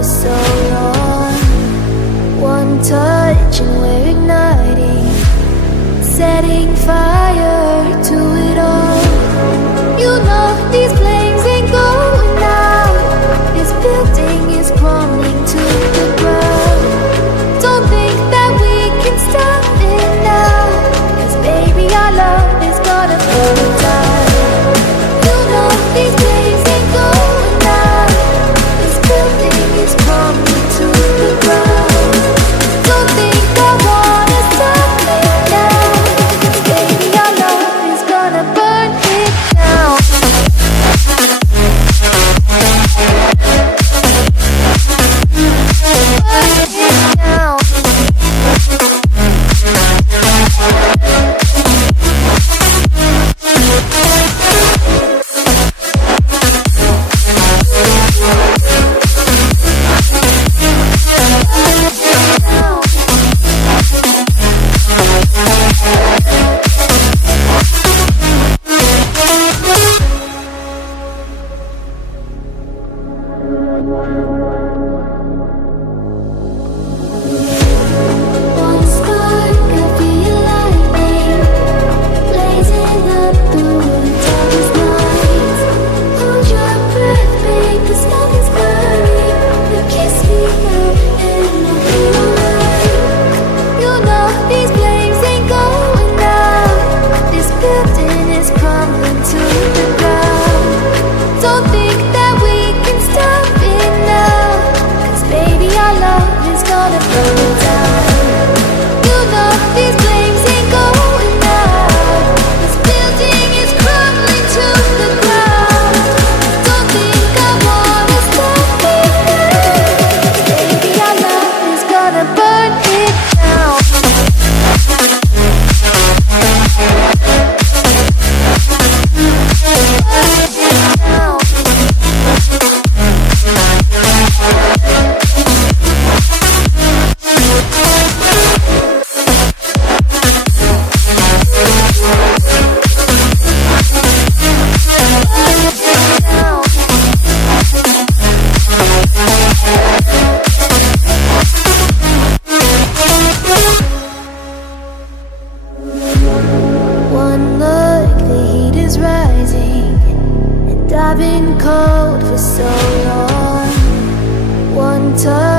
for so long. One touch and we're igniting, setting fire to it all. You know these flames ain't going out. This building is crumbling to the ground. Don't think that we can stop it now, 'cause baby our love is gonna burn down. You know these flames ain't going out. This building is crumbling to the ground. Don't think I wanna stop it now, 'cause baby our love is gonna burn it down. One spark of your lightning, blazing up through the darkest night. Hold your breath, babe, the smoke is burning. You kiss me now, and I'll be alright. You know these flames ain't going out. This building is crumbling to the ground. Don't think that we can stop it now, 'cause baby our love is gonna burn down. You know these flames ain't going out. This building is crumbling to the ground. Don't think I wanna stop it now, baby our love is gonna burn it down. One look, the heat is rising, and I've been cold for so long. One touch